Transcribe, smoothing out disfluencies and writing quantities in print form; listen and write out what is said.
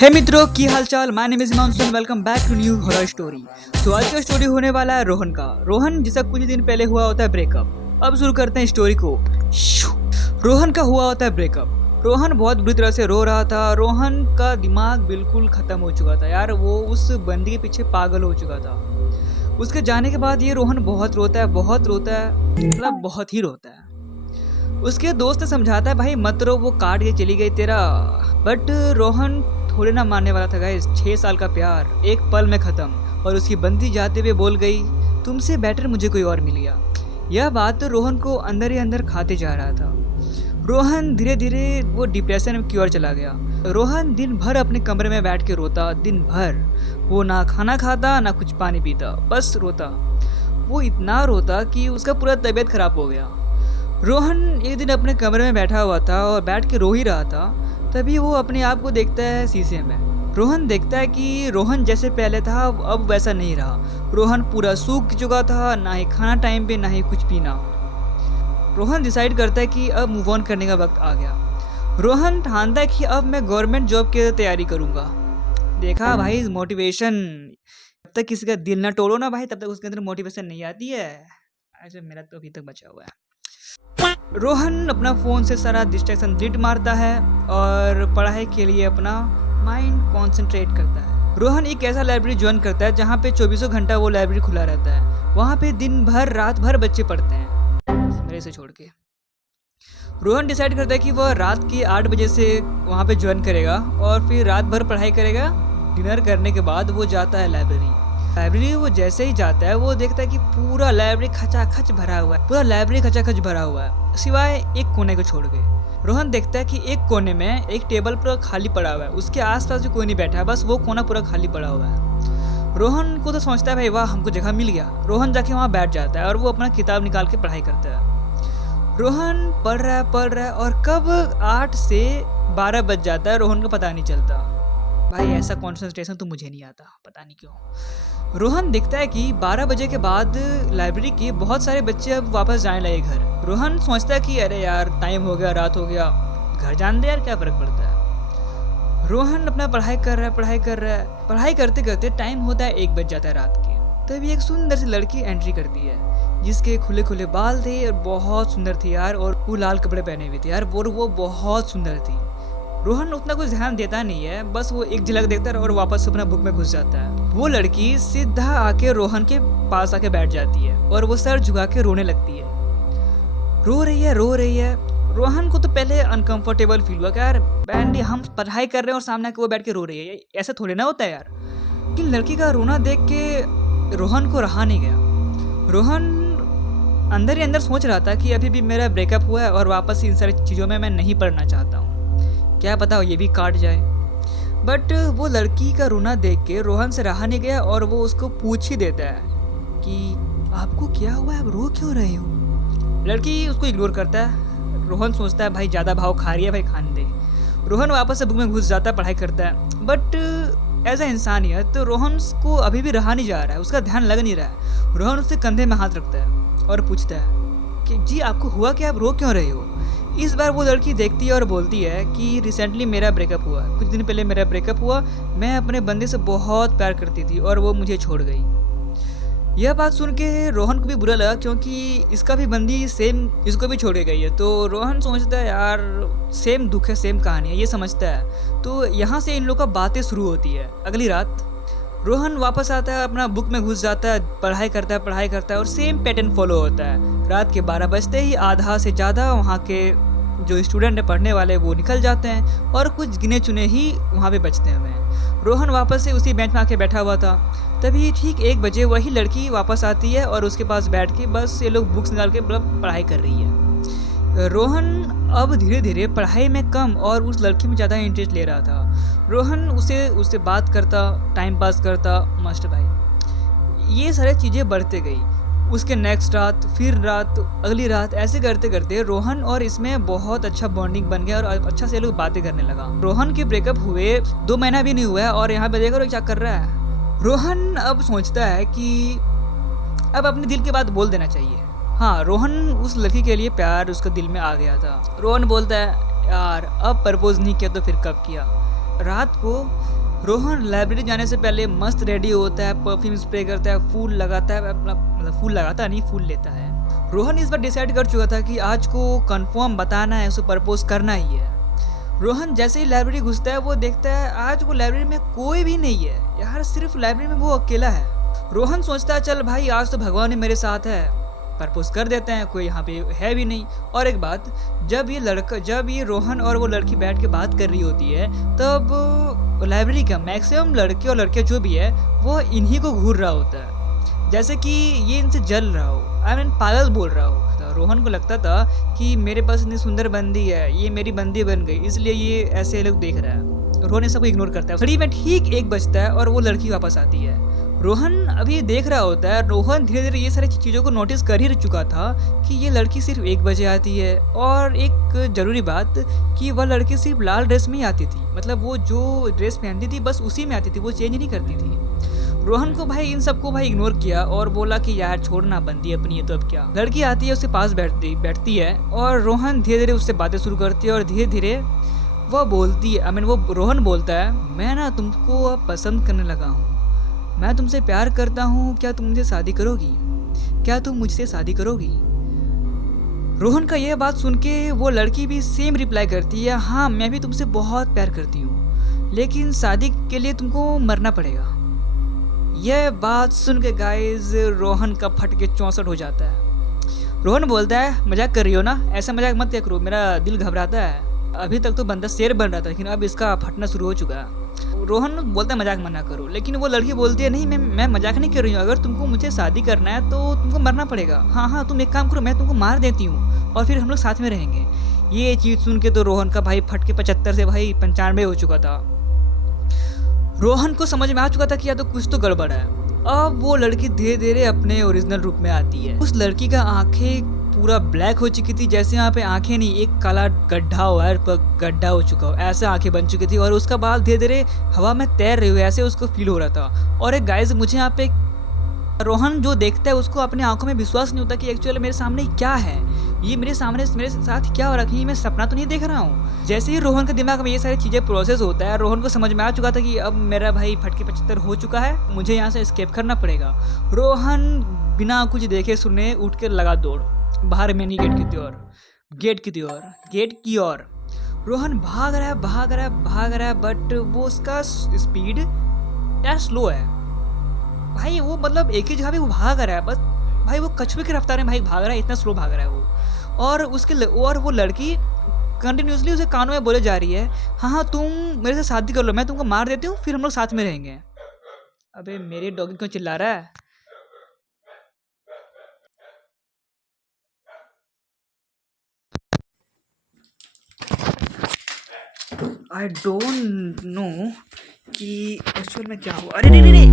हे मित्रों की हालचाल। My name is Monsoon. Welcome back to new horror story. So आज का स्टोरी होने वाला है रोहन का। रोहन जिसका कुछ दिन पहले हुआ होता है ब्रेकअप। अब शुरू करते हैं स्टोरी को। रोहन का हुआ होता है ब्रेकअप। रोहन बहुत बुरी तरह से रो रहा था। रोहन का दिमाग बिल्कुल खत्म हो चुका था यार। वो उस बंदी के पीछे पागल हो चुका था। उसके जाने के बाद ये रोहन बहुत रोता है, मतलब बहुत ही रोता है। उसके दोस्त समझाता है भाई मत रो, वो काट के चली गई तेरा। बट रोहन थोड़े ना मानने वाला था गाइस। 6 साल का प्यार एक पल में खत्म। और उसकी बंदी जाते हुए बोल गई तुमसे बेटर मुझे कोई और मिल गया। यह बात तो रोहन को अंदर ही अंदर खाते जा रहा था। रोहन धीरे धीरे वो डिप्रेशन की ओर चला गया। रोहन दिन भर अपने कमरे में बैठ के रोता। दिन भर वो ना खाना खाता ना कुछ पानी पीता, बस रोता। वो इतना रोता कि उसका पूरा तबीयत खराब हो गया। रोहन एक दिन अपने कमरे में बैठा हुआ था और बैठ के रो ही रहा था। तभी वो अपने आप को देखता है शीशे में। रोहन देखता है कि रोहन जैसे पहले था अब वैसा नहीं रहा। रोहन पूरा सूख चुका था, ना ही खाना टाइम पे ना ही कुछ पीना। रोहन डिसाइड करता है कि अब मूव ऑन करने का वक्त आ गया। रोहन ठानता है कि अब मैं गवर्नमेंट जॉब की तैयारी करूंगा। देखा भाई मोटिवेशन, जब तक किसी का दिल ना तोड़ो ना भाई तब तक उसके अंदर मोटिवेशन नहीं आती है। ऐसे मेरा तो अभी तक बचा हुआ है। रोहन अपना फ़ोन से सारा डिस्ट्रैक्शन डिलीट मारता है और पढ़ाई के लिए अपना माइंड कंसंट्रेट करता है। रोहन एक ऐसा लाइब्रेरी ज्वाइन करता है जहाँ पे 24 घंटा वो लाइब्रेरी खुला रहता है। वहाँ पे दिन भर रात भर बच्चे पढ़ते हैं मेरे से छोड़ के। रोहन डिसाइड करता है कि वह रात के 8 बजे से वहाँ पे ज्वाइन करेगा और फिर रात भर पढ़ाई करेगा। डिनर करने के बाद वो जाता है लाइब्रेरी। वो जैसे ही जाता है वो देखता है कि पूरा लाइब्रेरी खचाखच भरा हुआ है। पूरा लाइब्रेरी खचाखच भरा हुआ है सिवाय एक कोने को छोड़ के। रोहन देखता है कि एक कोने में एक टेबल पूरा खाली पड़ा हुआ है। उसके आसपास भी कोई नहीं बैठा है, बस वो कोना पूरा खाली पड़ा हुआ है। रोहन को तो सोचता है भाई वाह हमको जगह मिल गया। रोहन जाके वहाँ बैठ जाता है और वो अपना किताब निकाल के पढ़ाई करता है। रोहन पढ़ रहा है और कब 8 से 12 बज जाता है रोहन को पता नहीं चलता। भाई ऐसा कॉन्सेंट्रेशन तो मुझे नहीं आता, पता नहीं क्यों। रोहन देखता है कि 12 बजे के बाद लाइब्रेरी के बहुत सारे बच्चे अब वापस जाने लगे घर। रोहन सोचता है कि अरे यार टाइम हो गया, रात हो गया, घर जाने दे यार, क्या फर्क पड़ता है। रोहन अपना पढ़ाई कर रहा है। पढ़ाई करते करते टाइम होता है 1 बज जाता है रात के। तभी एक सुंदर सी लड़की एंट्री करती है जिसके खुले खुले बाल थे और बहुत सुंदर थी यार। और वो लाल कपड़े पहने हुए थे यार और वो बहुत सुंदर थी। रोहन उतना कुछ ध्यान देता नहीं है, बस वो एक झलक देखता है और वापस अपना बुक में घुस जाता है। वो लड़की सीधा आके रोहन के पास आके बैठ जाती है और वो सर झुका के रोने लगती है। रो रही है। रोहन को तो पहले अनकंफर्टेबल फील हुआ कि यार बैंडी हम पढ़ाई कर रहे हैं और सामने आके वो बैठ के रो रही है, ऐसा थोड़ी ना होता है यार। कि लड़की का रोना देख के रोहन को रहा नहीं गया। रोहन अंदर ही अंदर सोच रहा था कि अभी भी मेरा ब्रेकअप हुआ है और वापस इन सारी चीज़ों में मैं नहीं पढ़ना चाहता हूँ, क्या पता ये भी काट जाए। बट वो लड़की का रोना देख के रोहन से रहा नहीं गया और वो उसको पूछ ही देता है कि आपको क्या हुआ है, आप रो क्यों रहे हो। लड़की उसको इग्नोर करता है। रोहन सोचता है भाई ज़्यादा भाव खा रही है, भाई खाने दे। रोहन वापस से बुक में घुस जाता है, पढ़ाई करता है। बट एज अ इंसानियत तो रोहन को अभी भी रहा नहीं जा रहा है, उसका ध्यान लग नहीं रहा है। रोहन उसके कंधे में हाथ रखता है और पूछता है कि जी आपको हुआ क्या, आप रो क्यों रहे हो। इस बार वो लड़की देखती है और बोलती है कि रिसेंटली मेरा ब्रेकअप हुआ, कुछ दिन पहले मेरा ब्रेकअप हुआ। मैं अपने बंदे से बहुत प्यार करती थी और वो मुझे छोड़ गई। यह बात सुन के रोहन को भी बुरा लगा क्योंकि इसका भी बंदी सेम इसको भी छोड़ के गई है। तो रोहन सोचता है यार सेम दुख है, सेम कहानी है, ये समझता है। तो यहाँ से इन लोगों का बातें शुरू होती है। अगली रात रोहन वापस आता है, अपना बुक में घुस जाता है, पढ़ाई करता है और सेम पैटर्न फॉलो होता है। रात के 12 बजते ही आधा से ज़्यादा वहाँ के जो स्टूडेंट है पढ़ने वाले वो निकल जाते हैं और कुछ गिने चुने ही वहाँ पे बचते हैं। रोहन वापस से उसी बेंच में आके बैठा हुआ था। तभी ठीक 1 बजे वही लड़की वापस आती है और उसके पास बैठ के बस ये लोग बुक्स निकाल के पढ़ाई कर रही है। रोहन अब धीरे धीरे पढ़ाई में कम और उस लड़की में ज़्यादा इंटरेस्ट ले रहा था। रोहन उससे बात करता, टाइम पास करता, मस्त भाई। ये सारी चीज़ें बढ़ते गई। उसके नेक्स्ट रात, फिर रात, अगली रात, ऐसे करते करते रोहन और इसमें बहुत अच्छा बॉन्डिंग बन गया और अच्छा से लोग बातें करने लगा। रोहन के ब्रेकअप हुए 2 महीना भी नहीं हुआ है और यहाँ पे देखो क्या कर रहा है। रोहन अब सोचता है कि अब अपने दिल की बात बोल देना चाहिए। हाँ, रोहन उस लड़की के लिए प्यार उसका दिल में आ गया था। रोहन बोलता है यार अब प्रपोज नहीं किया तो फिर कब किया। रात को रोहन लाइब्रेरी जाने से पहले मस्त रेडी होता है, परफ्यूम स्प्रे करता है, फूल लगाता है, अपना मतलब फूल लगाता नहीं, फूल लेता है। रोहन इस बार डिसाइड कर चुका था कि आज को कंफर्म बताना है, उसे प्रपोज करना ही है। रोहन जैसे ही लाइब्रेरी घुसता है वो देखता है आज वो लाइब्रेरी में कोई भी नहीं है यार, सिर्फ लाइब्रेरी में वो अकेला है। रोहन सोचता है चल भाई आज तो भगवान ही मेरे साथ है, प्रपोज कर देते हैं, कोई यहाँ पे है भी नहीं। और एक बात, जब ये रोहन और वो लड़की बैठ के बात कर रही होती है तब लाइब्रेरी का मैक्सिमम लड़के और लड़कियाँ जो भी है वो इन्हीं को घूर रहा होता है, जैसे कि ये इनसे जल रहा हो, आई मीन पागल बोल रहा हो। तो रोहन को लगता था कि मेरे पास इतनी सुंदर बंदी है, ये मेरी बंदी बन गई, इसलिए ये ऐसे लोग देख रहा है। रोहन सबको इग्नोर करता है। घड़ी में ठीक 1 बजता है और वो लड़की वापस आती है। रोहन अभी देख रहा होता है, रोहन धीरे धीरे ये सारी चीज़ों को नोटिस कर ही चुका था कि ये लड़की सिर्फ 1 बजे आती है। और एक ज़रूरी बात कि वह लड़की सिर्फ लाल ड्रेस में ही आती थी, मतलब वो जो ड्रेस पहनती थी बस उसी में आती थी, वो चेंज नहीं करती थी। रोहन को भाई इन सबको भाई इग्नोर किया और बोला कि यार छोड़ना, बंदी अपनी है तो अब क्या। लड़की आती है, उसके पास बैठती है और रोहन धीरे धीरे उससे बातें शुरू करती है और धीरे धीरे वह बोलती है, आई मीन वो रोहन बोलता है, मैं ना तुमको अब पसंद करने लगा हूँ, मैं तुमसे प्यार करता हूँ, क्या तुम मुझसे शादी करोगी, क्या तुम मुझसे शादी करोगी। रोहन का यह बात सुन के वो लड़की भी सेम रिप्लाई करती है, हाँ मैं भी तुमसे बहुत प्यार करती हूँ, लेकिन शादी के लिए तुमको मरना पड़ेगा। यह बात सुन के गाइस रोहन का फट के 64 हो जाता है। रोहन बोलता है मजाक कर रही हो ना, ऐसा मजाक मत करो, मेरा दिल घबराता है, अभी तक तो बंदा शेर बन रहा था लेकिन अब इसका फटना शुरू हो चुका है। रोहन बोलता है मजाक मना करो, लेकिन वो लड़की बोलती है नहीं मैं मजाक नहीं कर रही हूँ, अगर तुमको मुझे शादी करना है तो तुमको मरना पड़ेगा। हाँ हाँ तुम एक काम करो, मैं तुमको मार देती हूँ और फिर हम लोग साथ में रहेंगे। ये चीज़ सुन के तो रोहन का भाई फट के 75 से भाई 95 हो चुका था। रोहन को समझ में आ चुका था कि या तो कुछ तो गड़बड़ है। अब वो लड़की धीरे धीरे अपने ओरिजिनल रूप में आती है। उस लड़की का आंखें पूरा ब्लैक हो चुकी थी, जैसे यहाँ पे आंखें नहीं एक काला गड्ढा हो, वायर पर गड्ढा हो चुका हो, ऐसे आंखें बन चुकी थी और उसका बाल धीरे धीरे हवा में तैर रही हो, ऐसे उसको फील हो रहा था। और एक गाइस मुझे यहाँ पे रोहन जो देखता है उसको अपने आंखों में विश्वास नहीं होता कि एक्चुअली मेरे सामने क्या है, ये मेरे साथ क्या हो रखी है, मैं सपना तो नहीं देख रहा हूँ। जैसे ही रोहन के दिमाग में ये सारी चीज़ें प्रोसेस होता है, रोहन को समझ में आ चुका था कि अब मेरा भाई फटके 75 हो चुका है, मुझे यहाँ से एस्केप करना पड़ेगा। रोहन बिना कुछ देखे सुने उठ के लगा दौड़ बाहर मेनी गेट की ओर। रोहन भाग रहा है बट वो उसका स्पीड यार स्लो है भाई, वो मतलब एक ही जगह पे वो भाग रहा है बस भाई, वो कछुए की रफ्तार में भाई भाग रहा है, इतना स्लो भाग रहा है वो। और वो लड़की कंटिन्यूसली उसे कानों में बोले जा रही है, हाँ तुम मेरे से शादी कर लो, मैं तुमको मार देती हूँ, फिर हम लोग साथ में रहेंगे। अबे मेरे डॉगी क्यों चिल्ला रहा है। आई डोंट नो कि एक्चुअल में क्या हुआ। अरे रे रे रे